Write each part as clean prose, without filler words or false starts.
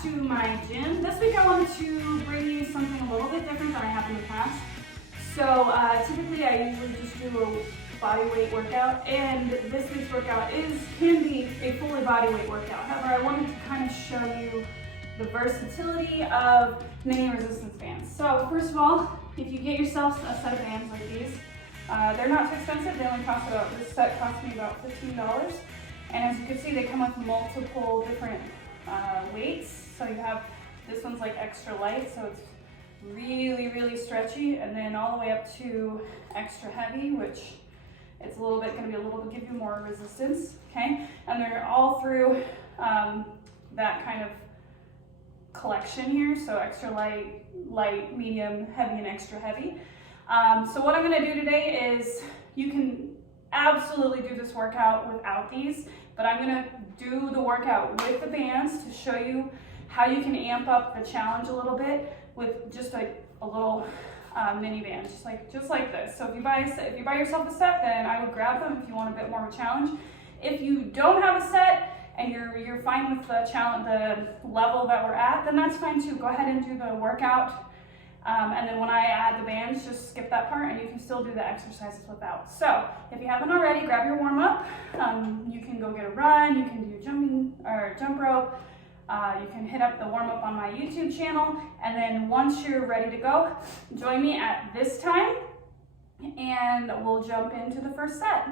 back to my gym. This week I wanted to bring you something a little bit different than I have in the past. So typically I usually just do a body weight workout, and this week's workout can be a fully body weight workout. However, I wanted to kind of show you the versatility of mini resistance bands. So first of all, if you get yourself a set of bands like these, they're not too expensive. They only cost this set cost me about $15. And as you can see, they come with multiple different weights. So you have, this one's like extra light, so it's really, really stretchy, and then all the way up to extra heavy, which it's give you more resistance, okay? And they're all through that kind of collection here, so extra light, light, medium, heavy, and extra heavy. So what I'm gonna do today is, you can absolutely do this workout without these, but I'm gonna do the workout with the bands to show you how you can amp up the challenge a little bit with just a little mini band, just like this. So if you buy yourself a set, then I would grab them if you want a bit more of a challenge. If you don't have a set and you're fine with the challenge, the level that we're at, then that's fine too. Go ahead and do the workout. And then when I add the bands, just skip that part and you can still do the exercises without. So if you haven't already, grab your warm up. You can go get a run, you can do jump rope, you can hit up the warm up on my YouTube channel, and then once you're ready to go, join me at this time and we'll jump into the first set.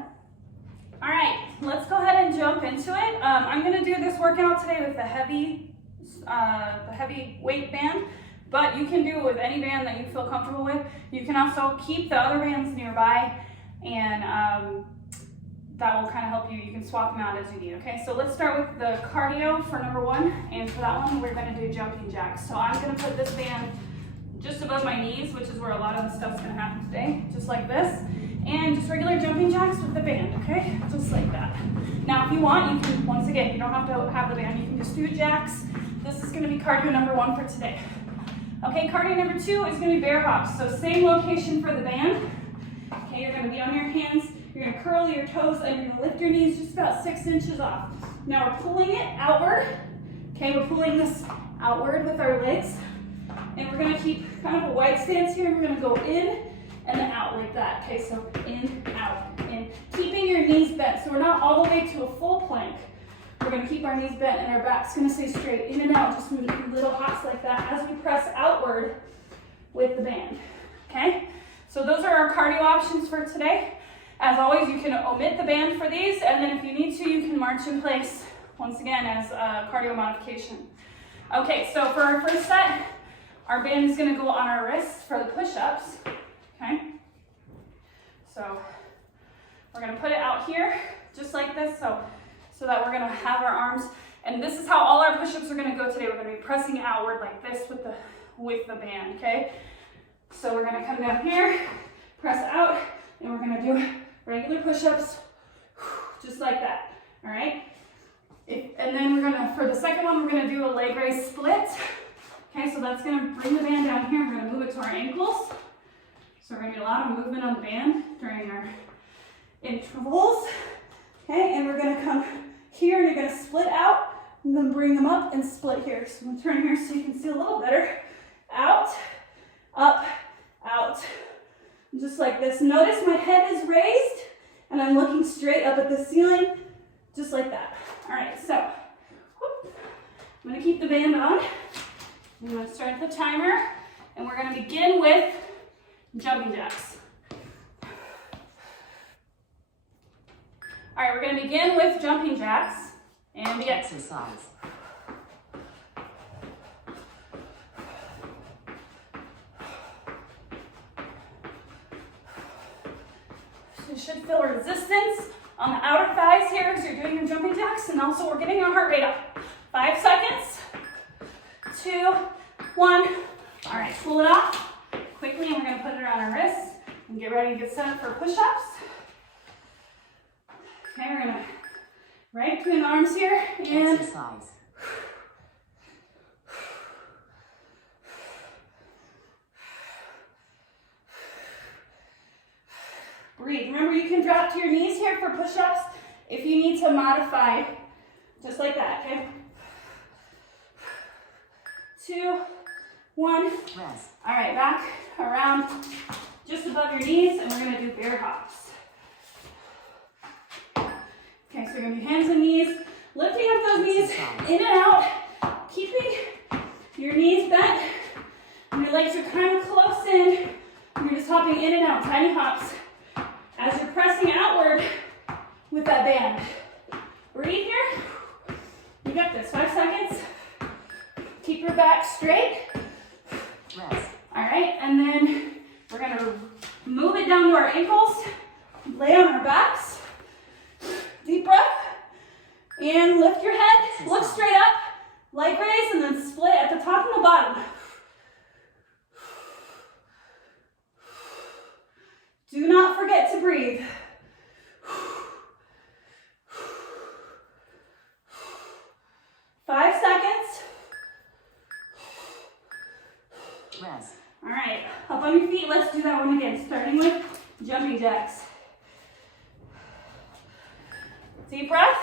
All right, let's go ahead and jump into it. I'm gonna do this workout today with the heavy weight band. But you can do it with any band that you feel comfortable with. You can also keep the other bands nearby, and that will kind of help you. You can swap them out as you need, okay? So let's start with the cardio for number one, and for that one, we're gonna do jumping jacks. So I'm gonna put this band just above my knees, which is where a lot of the stuff's gonna happen today, just like this, and just regular jumping jacks with the band, okay? Just like that. Now, if you want, you can, once again, you don't have to have the band, you can just do jacks. This is gonna be cardio number one for today. Okay, cardio number two is gonna be bear hops. So same location for the band. Okay, you're gonna be on your hands, you're gonna curl your toes, and you're gonna lift your knees just about 6 inches off. Now we're pulling it outward. Okay, we're pulling this outward with our legs. And we're gonna keep kind of a wide stance here. We're gonna go in and then out like that. Okay, so in, out, in. Keeping your knees bent, so we're not all the way to a full plank. We're gonna keep our knees bent and our back's gonna stay straight. In and out, just moving little hops like that as we press outward with the band, okay? So those are our cardio options for today. As always, you can omit the band for these, and then if you need to, you can march in place, once again, as a cardio modification. Okay, so for our first set, our band is gonna go on our wrists for the push-ups, okay? So we're gonna put it out here, just like this, so that we're gonna have our arms, and this is how all our push-ups are gonna go today. We're gonna be pressing outward like this with the band, okay? So we're gonna come down here, press out, and we're gonna do regular push-ups, just like that, all right? And then for the second one, we're gonna do a leg raise split. Okay, so that's gonna bring the band down here. We're gonna move it to our ankles. So we're gonna get a lot of movement on the band during our intervals. Okay, and we're gonna come here, and you're gonna split out, and then bring them up and split here. So I'm gonna turn here so you can see a little better. Out, up, out. Just like this. Notice my head is raised, and I'm looking straight up at the ceiling, just like that. All right, so whoop. I'm gonna keep the band on. I'm gonna start the timer, and we're gonna begin with jumping jacks. All right, we're gonna begin with jumping jacks and the exercise. So you should feel resistance on the outer thighs here as you're doing your jumping jacks, and also we're getting our heart rate up. 5 seconds, 2, 1. All right, pull it off quickly, and we're gonna put it around our wrists and get ready to get set up for push-ups. Okay, we're gonna right between the arms here and exercise. Breathe. Remember, you can drop to your knees here for push-ups if you need to modify, just like that, okay? 2, 1. Rest. All right, back around just above your knees, and we're gonna do bear hops. Okay, so we're gonna do hands and knees, lifting up those knees in and out, keeping your knees bent, and your legs are kind of close in. You're just hopping in and out, tiny hops, as you're pressing outward with that band. Breathe here. You got this, 5 seconds. Keep your back straight. Rest. All right, and then we're gonna move it down to our ankles, lay on our backs. Deep breath, and lift your head, look straight up, leg raise, and then split at the top and the bottom. Do not forget to breathe. 5 seconds. Rest. All right, up on your feet, let's do that one again, starting with jumping jacks. Deep breath,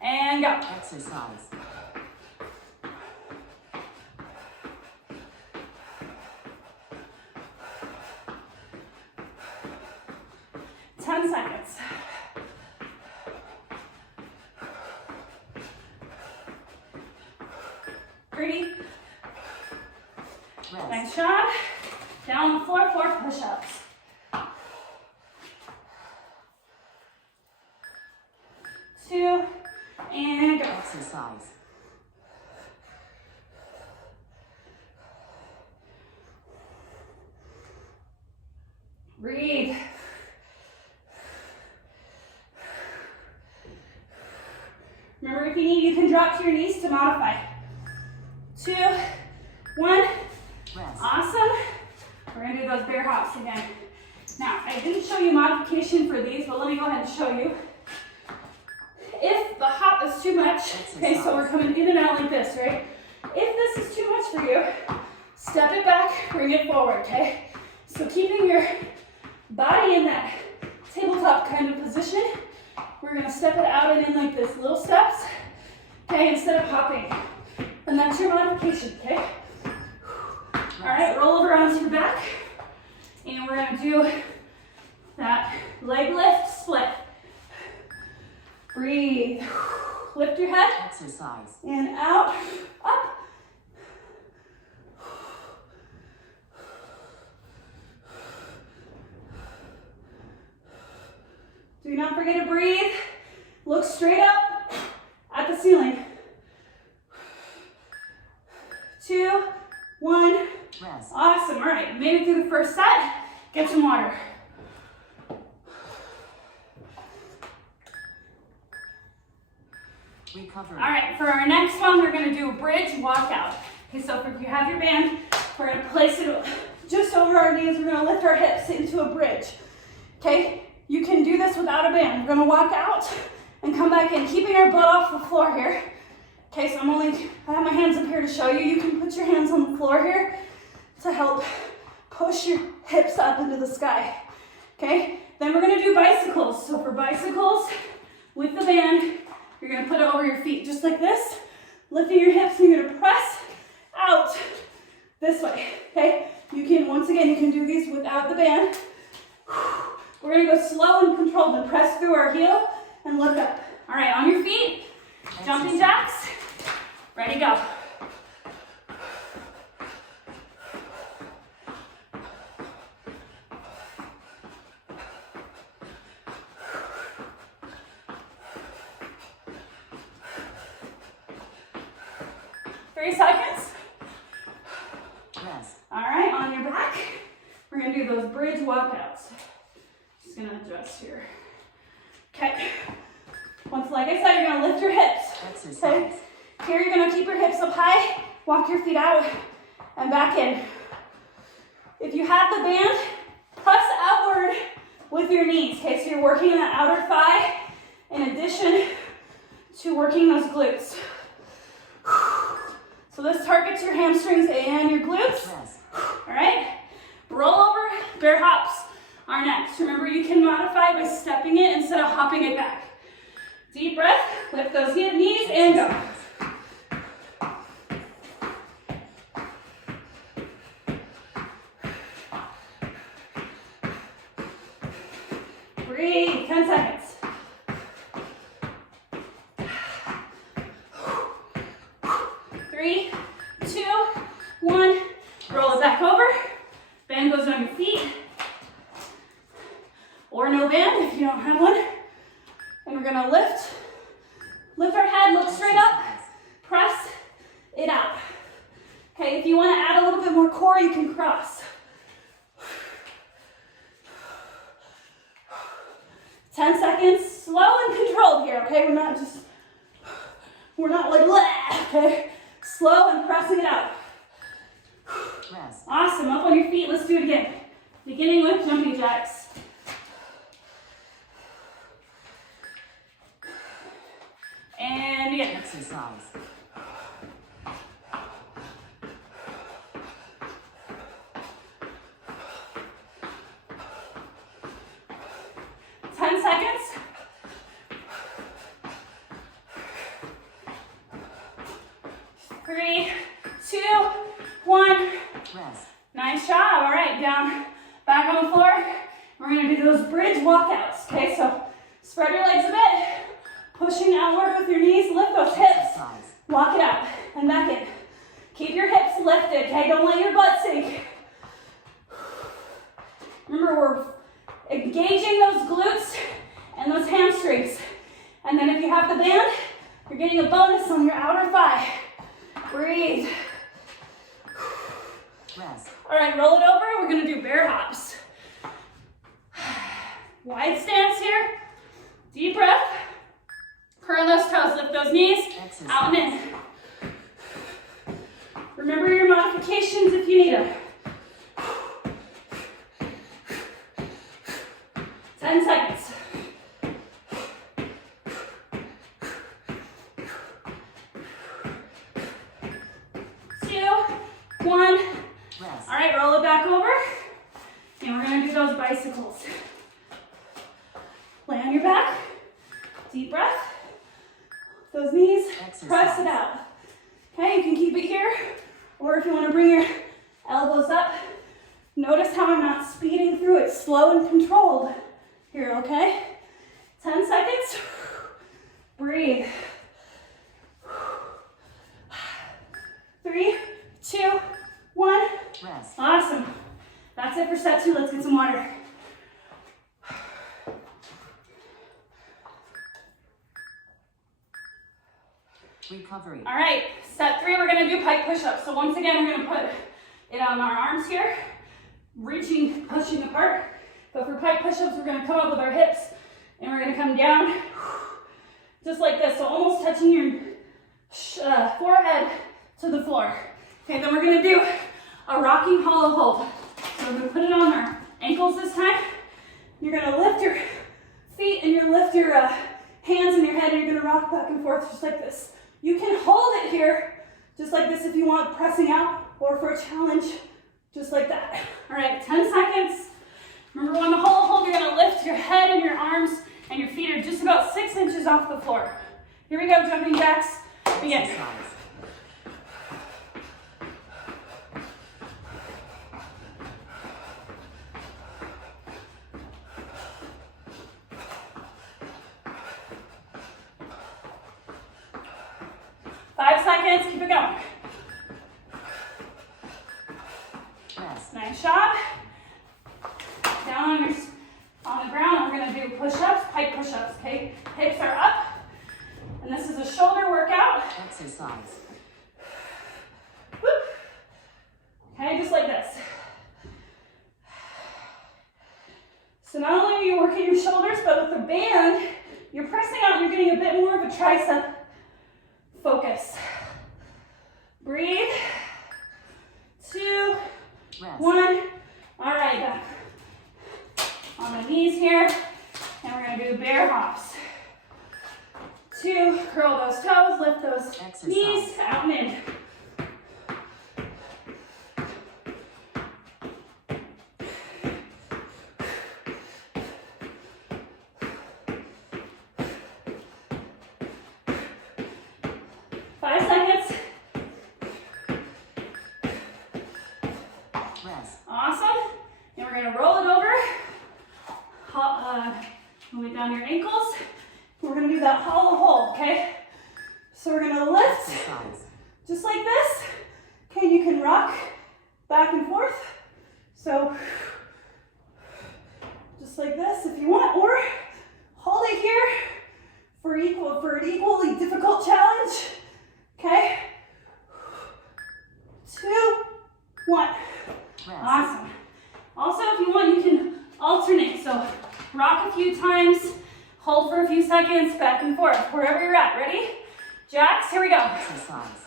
and go. Exercise. Ten seconds. Ready? Rest. Nice job. Down on the floor, 4 push-ups. 2, and go. Exercise. Breathe. Remember, if you need, you can drop to your knees to modify. 2, 1. Rest. Awesome. We're gonna do those bear hops again. Now, I didn't show you modification for these, but let me go ahead and show you. If the hop is too much, okay, so we're coming in and out like this, right? If this is too much for you, step it back, bring it forward, okay? So keeping your body in that tabletop kind of position, we're gonna step it out and in like this, little steps, okay, instead of hopping. And that's your modification, okay? All right, roll over onto your back, and we're gonna do that leg lift, split. Breathe. Lift your head. Exercise. And out, up. Do not forget to breathe. Look straight up at the ceiling. 2, 1. Rest. Awesome. All right, made it through the first set. Get some water. Recover. All right, for our next one, we're gonna do a bridge walkout. Okay, so if you have your band, we're gonna place it just over our knees. We're gonna lift our hips into a bridge. Okay, you can do this without a band. We're gonna walk out and come back in, keeping our butt off the floor here. Okay, so I have my hands up here to show you. You can put your hands on the floor here to help push your hips up into the sky. Okay, then we're gonna do bicycles. So for bicycles, with the band, you're gonna put it over your feet, just like this, lifting your hips, and you're gonna press out this way, okay? You can, once again, you can do these without the band. We're gonna go slow and controlled and press through our heel and look up. All right, on your feet, jumping jacks, ready, go. Seconds. Rest. All right, on your back, we're gonna do those bridge walkouts. Just gonna adjust here. Okay. Once, like I said, you're gonna lift your hips. Exercise. Okay. Here, you're gonna keep your hips up high, walk your feet out, and back in. If you have the band, press outward with your knees. Okay, so you're working that outer thigh in addition to working those glutes. So this targets your hamstrings and your glutes. Rest. All right, roll over, bear hops are next. Remember, you can modify by stepping it instead of hopping it back. Deep breath, lift those knees and go. gonna lift our head, look straight up, press it out. Okay, if you wanna add a little bit more core, you can cross. 10 seconds, slow and controlled here, okay? We're not like, bleh, okay? Slow and pressing it out. Rest. Awesome, up on your feet, let's do it again. Beginning with jumping jacks. And again. Exercise. Three, two, one. Rest. Nice job. All right, down, back on the floor. We're gonna do those bridge walkouts, okay? So spread your legs a bit, pushing outward with your knees, lift those hips, Exercise. walk it out and back in. Keep your hips lifted, okay? Don't let your butt sink. Remember, we're engaging those glutes and those hamstrings. And then if you have the band, you're getting a bonus on your outer thigh. Breathe. Rest. All right, roll it over. We're gonna do bear hops. Wide stance here. Deep breath. Curl those toes, lift those knees, Exercise. out and in. Remember your modifications if you need them. 10 seconds. One. Rest. All right, roll it back over. And we're gonna do those bicycles. Lay on your back. Deep breath. Those knees, Exercise. press it out. Okay, you can keep it here. Or if you wanna bring your elbows up, notice how I'm not speeding through it. Slow and controlled here, okay? 10 seconds. Breathe. 3, 2, 1. Rest. Awesome. That's it for set 2. Let's get some water. Recovery. All right, set 3, we're gonna do pike push-ups. So once again, we're gonna put it on our arms here, reaching, pushing apart. But for pike push-ups, we're gonna come up with our hips and we're gonna come down just like this. So almost touching your forehead to the floor. Okay, then we're gonna do a rocking hollow hold. So we're gonna put it on our ankles this time. You're gonna lift your feet and you lift your hands and your head and you're gonna rock back and forth just like this. You can hold it here just like this if you want, pressing out, or for a challenge, just like that. All right, 10 seconds. Remember, on the hollow hold, you're gonna lift your head and your arms and your feet are just about 6 inches off the floor. Here we go, jumping jacks. Begin. Exercise. 5 seconds, keep it going. Rest. Nice job. Down on the ground, we're gonna do push-ups, pike push-ups, okay? Hips are up, and this is a shoulder workout. Exercise. Whoop. Okay, just like this. So not only are you working your shoulders, but with the band, you're pressing out, you're getting a bit more of a tricep focus. Breathe. 2, Rest. 1. All right, back on my knees here, and we're gonna do bear hops. 2, curl those toes, lift those Exercise. knees, out and in. Rest. Awesome. And we're gonna roll it over. Move it down your ankles. We're gonna do that hollow hold, okay? So we're gonna lift Exercise. just like this. Okay, you can rock back and forth. So just like this if you want, or hold it here for an equally difficult challenge. Okay? 2, 1. Rest. Awesome. Also, if you want, you can alternate. So rock a few times, hold for a few seconds, back and forth, wherever you're at. Ready? Jacks, here we go. Exercise.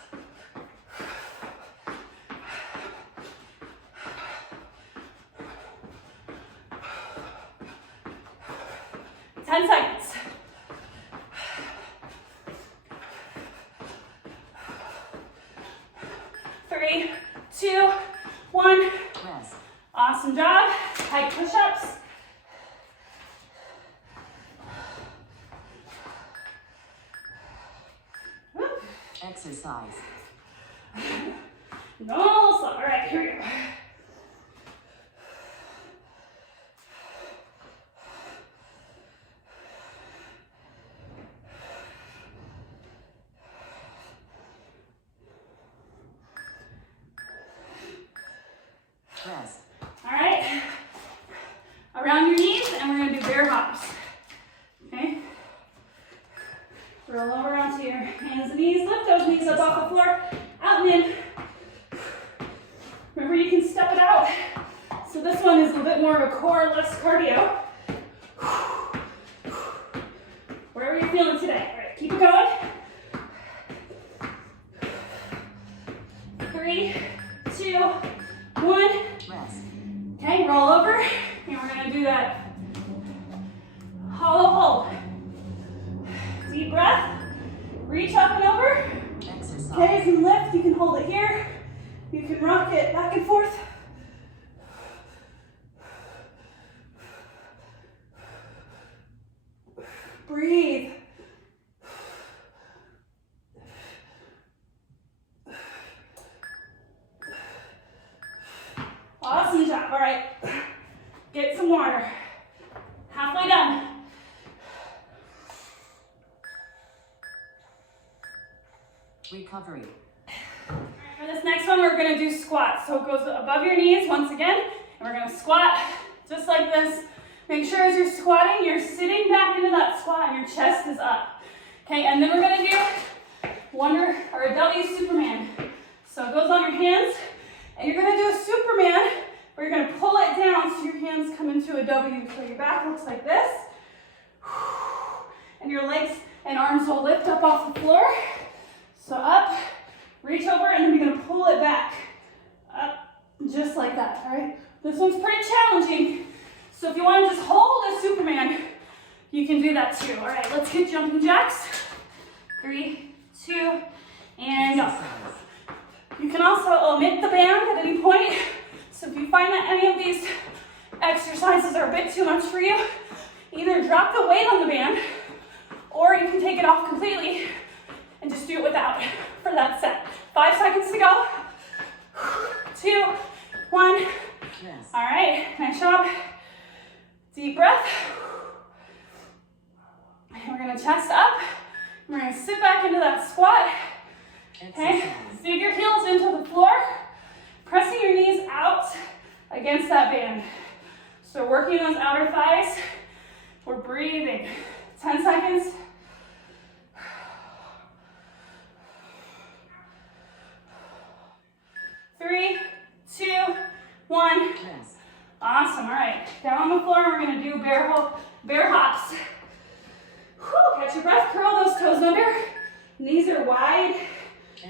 10 seconds. Three, 2, 1. Rest. Awesome job. Tight push-ups. Exercise. No stop. All right, here we go. Rest. All right. Around your knees, and we're gonna do bear hops. Okay? Roll over onto your hands and knees. Lift those knees up off the floor. Out and in. Remember, you can step it out. So this one is a bit more of a core, less cardio. Wherever you're feeling today. All right, keep it going. 3, 2, 1. Rest. Okay, roll over, and we're gonna do that hollow hold. Deep breath, reach up and over. Exercise. Okay, you can lift, you can hold it here. You can rock it back and forth. Breathe. Awesome job. All right, get some water. Halfway done. Recovery. For this next one, we're gonna do squats. So it goes above your knees once again, and we're gonna squat just like this. Make sure as you're squatting, you're sitting back into that squat and your chest is up. Okay, and then we're gonna do a W Superman. So it goes on your hands, and you're gonna do a Superman where you're gonna pull it down so your hands come into a W. So your back looks like this, and your legs and arms will lift up off the floor. So up, reach over, and then you're gonna pull it back. Up, just like that, all right? This one's pretty challenging. So if you wanna just hold a Superman, you can do that too. All right, let's get jumping jacks. 3, 2, and go. Exercise. You can also omit the band at any point. So if you find that any of these exercises are a bit too much for you, either drop the weight on the band, or you can take it off completely and just do it without for that set. 5 seconds to go. 2, 1. Rest. All right, nice job. Deep breath. And we're gonna chest up. We're gonna sit back into that squat. Okay, Exercise. dig your heels into the floor, pressing your knees out against that band. So working those outer thighs, we're breathing. 10 seconds. Three, 2, 1. Rest. Awesome, all right. Down on the floor, we're gonna do bear hops. Whew, catch your breath, curl those toes under. Knees are wide.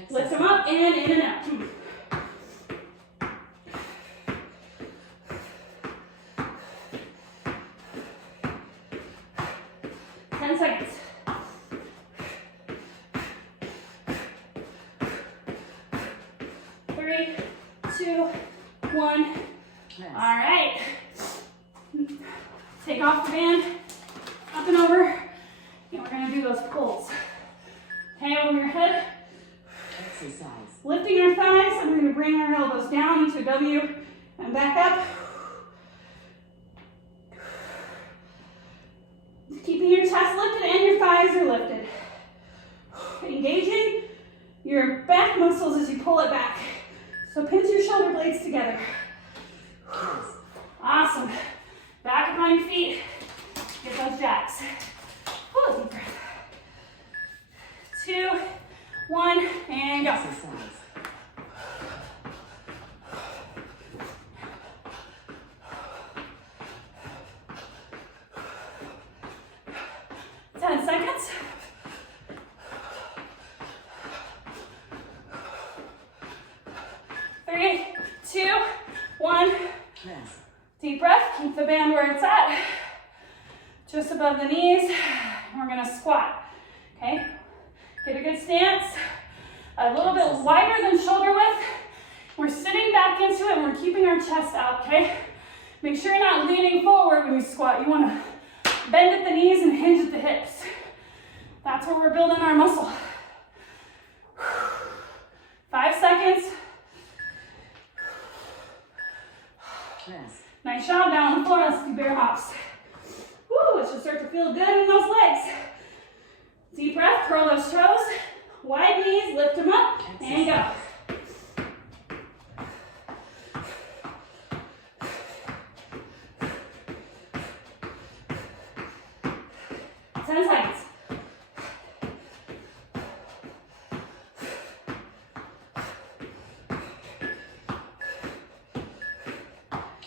Lift them up and in and out. 10 seconds. Three, 2, 1. Rest. All right. Take off the band, up and over, and we're gonna do those pulls. Okay, over your head. Exercise. Lifting our thighs, and we're going to bring our elbows down into a W and back up. Keeping your chest lifted and your thighs are lifted. Engaging your back muscles as you pull it back. So pinch your shoulder blades together. Rest. Awesome. Back up on your feet. Get those jacks. Deep breath. band where it's at, just above the knees. We're gonna squat, okay? Get a good stance, a little bit wider than shoulder width. We're sitting back into it and we're keeping our chest out, okay? Make sure you're not leaning forward when you squat. You wanna bend at the knees and hinge at the hips. That's where we're building our muscle. 5 seconds. Yes. Nice job down on the floor. Let's do bear hops. Woo, it should start to feel good in those legs. Deep breath, curl those toes. Wide knees, lift them up, and go. Ten seconds.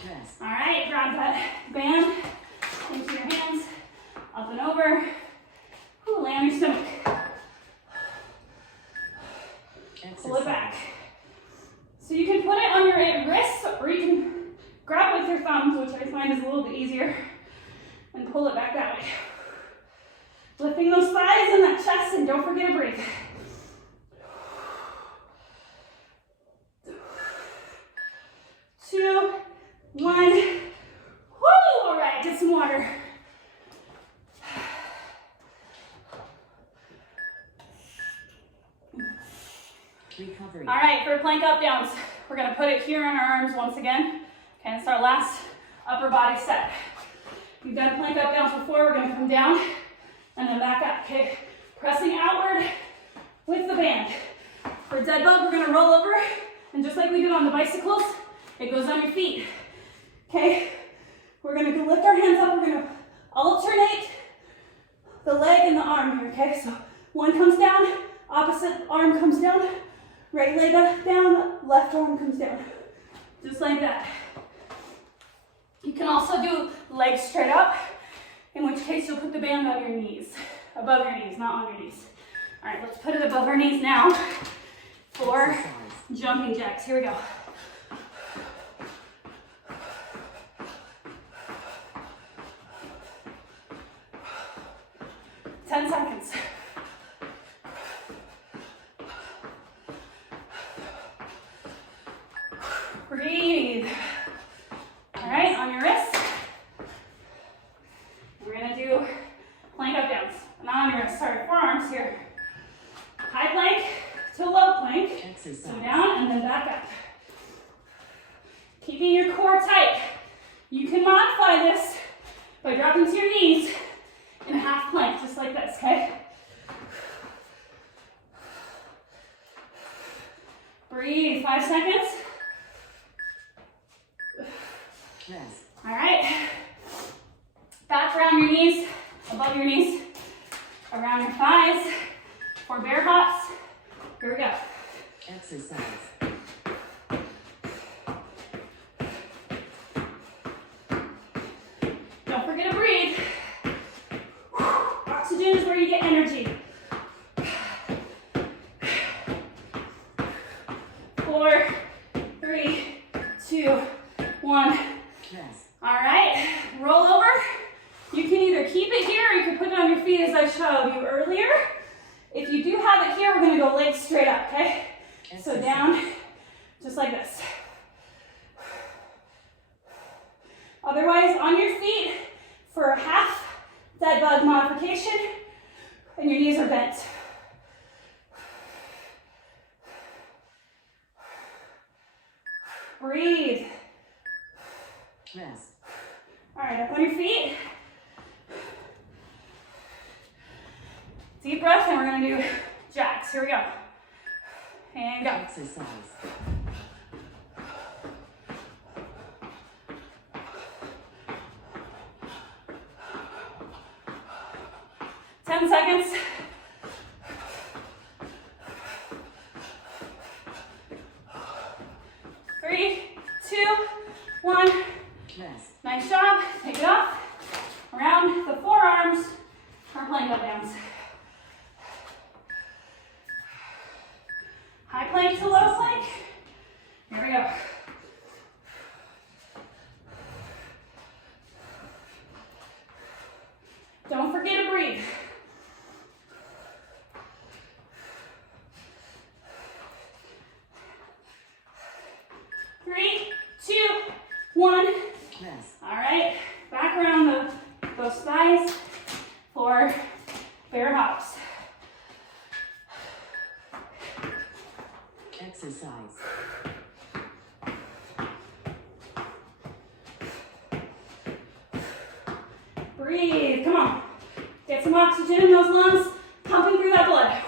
Yes. All right, grab that band into your hands, up and over. Ooh, lay on your stomach. Pull it back. So you can put it on your wrist, or you can grab it with your thumbs, which I find is a little bit easier, and pull it back that way. Lifting those thighs and that chest, and don't forget to breathe. 2, 1. Woo! All right, get some water. Recovery. All right, for plank up downs, we're gonna put it here on our arms once again. Okay, it's our last upper body set. We've done plank up downs before. We're gonna come down and then back up, okay? Pressing outward with the band. For dead bug, we're gonna roll over, and just like we did on the bicycles, it goes on your feet, okay? We're gonna lift our hands up. We're gonna alternate the leg and the arm here, okay? So one comes down, opposite arm comes down, right leg up, down, left arm comes down. Just like that. You can also do legs straight up, in which case you'll put the band on your knees. Above your knees, not on your knees. All right, let's put it above our knees now for jumping jacks. Here we go. Ten seconds. Breathe. All right, on your wrist. We're gonna do plank up downs. Not on your wrist, sorry, forearms here. High plank to low plank. Exercise. So down and then back up. Keeping your core tight. You can modify this by dropping to your knees in a half plank, just like this, okay? Breathe, 5 seconds. Yes. All right. Back around your knees, above your knees, around your thighs for bear hops. Here we go. Exercise. Don't forget to breathe. Oxygen is where you get energy. 4, 3, 2, 1. Yes. All right, roll over. You can either keep it here or you can put it on your feet as I showed you earlier. If you do have it here, we're gonna go legs straight up, okay? So down, just like this. Otherwise, on your feet for a half dead bug modification, and your knees are bent. Breathe. Yes. All right, up on your feet. Deep breath, and we're gonna do jacks. Here we go. And go. Exercise. 10 seconds. Three, two, one. Yes. Nice job. Take it off. Around the forearms. Our plank up downs. High plank to low plank. Here we go. hops. Exercise. Breathe, come on. Get some oxygen in those lungs, pumping through that blood.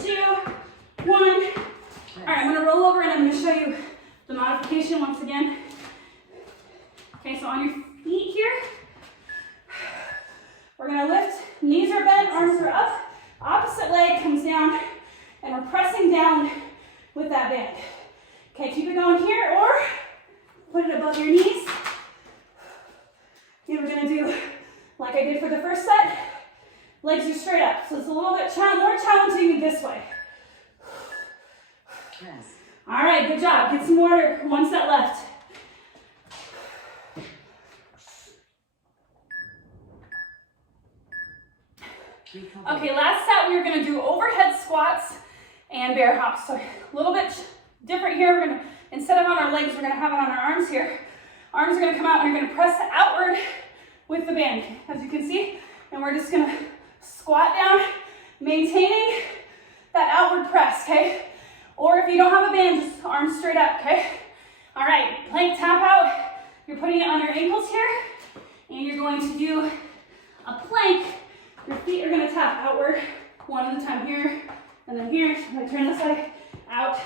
2, 1. All right, I'm gonna roll over and I'm gonna show you the modification once again. Okay, so on your feet here, we're gonna lift, knees are bent, arms are up, opposite leg comes down, and we're pressing down with that band. Okay, keep it going here, or put it above your knees. And we're gonna do like I did for the first set. Legs are straight up, so it's a little bit more challenging this way. Yes. All right, good job. Get some more. One set left. Okay, last set we are gonna do overhead squats and bear hops. So a little bit different here. We're gonna, instead of on our legs, we're gonna have it on our arms here. Arms are gonna come out and you're gonna press outward with the band, as you can see. And we're just gonna squat down, maintaining that outward press, okay? Or if you don't have a band, just arms straight up, okay? All right, plank tap out. You're putting it on your ankles here, and you're going to do a plank. Your feet are gonna tap outward, one at a time here, and then here. I'm gonna turn this way, out,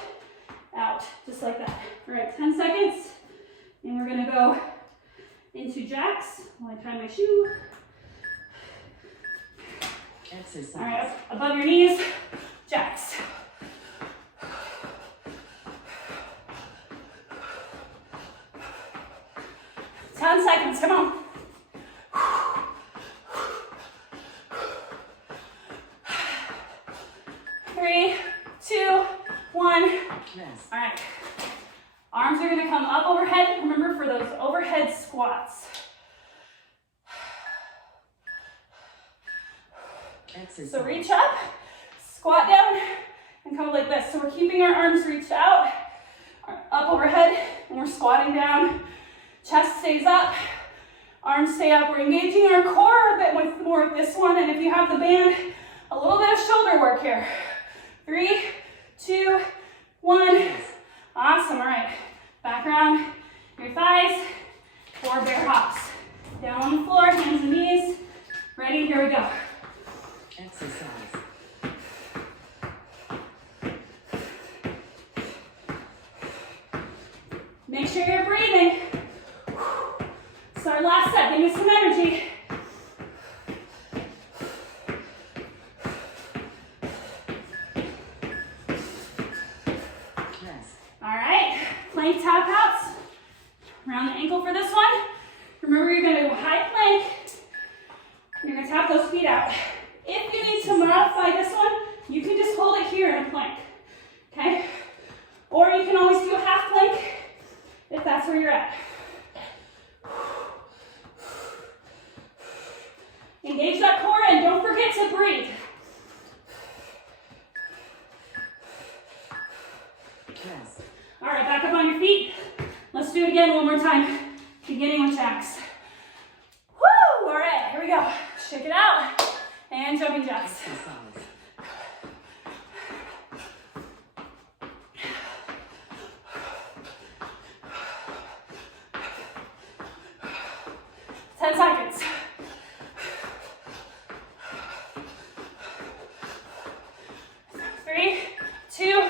out, just like that. All right, 10 seconds, and we're gonna go into jacks while I tie my shoe. Exercise. All right, up above your knees, jacks. Ten seconds, come on. 3, 2, 1. Yes. All right. Arms are gonna come up overhead. Remember for those overhead squats. Exercise. So reach up, squat down, and come like this. So we're keeping our arms reached out, up overhead, and we're squatting down. Chest stays up, arms stay up. We're engaging our core a bit with more of this one, and if you have the band, a little bit of shoulder work here. 3, 2, 1. Awesome, all right. Back around your thighs, 4 bear hops. Down on the floor, hands and knees. Ready, here we go. Exercise. Make sure you're breathing. It's our last set, give me some energy. Yes. All right, plank tap outs. Around the ankle for this one. Remember, you're gonna do high plank. You're gonna tap those feet out. If you need to modify this one, you can just hold it here in a plank, okay? Or you can always do a half plank if that's where you're at. Engage that core and don't forget to breathe. Yes. All right, back up on your feet. Let's do it again one more time, beginning with jacks. Woo! All right, here we go. Shake it out and jumping jacks. Exercise. 10 seconds. Three, 2,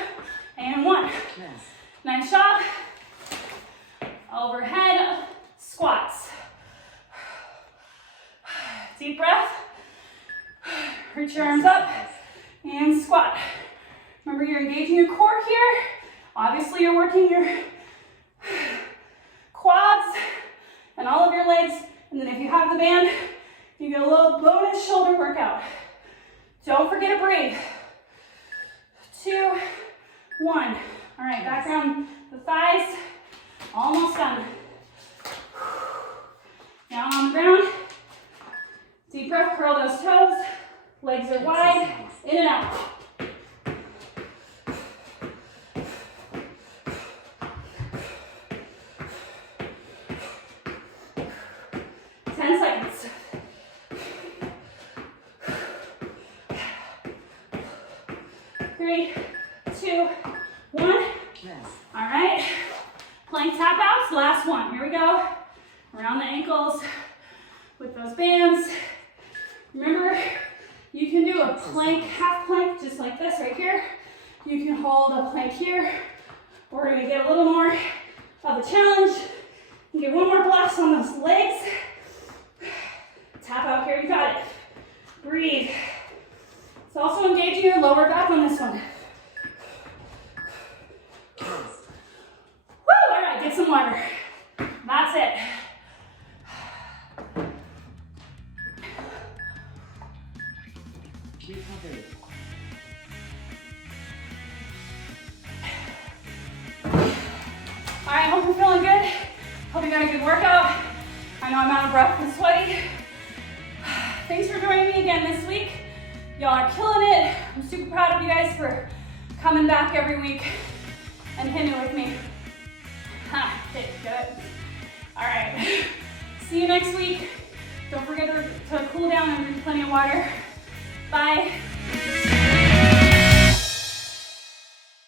and 1. Yes. Nice job. Overhead squats. Deep breath. Reach your arms up and squat. Remember, you're engaging your core here. Obviously, you're working your quads and all of your legs. And then if you have the band, you get a little bonus shoulder workout. Don't forget to breathe. 2, 1. All right, back around the thighs. Almost done. Down on the ground. Deep breath, curl those toes. Legs are wide, in and out. 3, 2, 1. Rest. All right. Plank tap outs, last one. Here we go. Around the ankles with those bands. Remember, you can do a plank, half plank, just like this right here. You can hold a plank here. We're gonna get a little more of a challenge. You get one more blast on those legs. Tap out here, you got it. Breathe. It's also engaging your lower back on this one. Rest. Woo, all right, get some water. That's it. Recovery. All right, hope you're feeling good. Hope you got a good workout. I know I'm out of breath and sweaty. Thanks for joining me again this week. Y'all are killing it. I'm super proud of you guys for coming back every week and hitting it with me. Okay, good. All right, see you next week. Don't forget to cool down and drink plenty of water. Bye.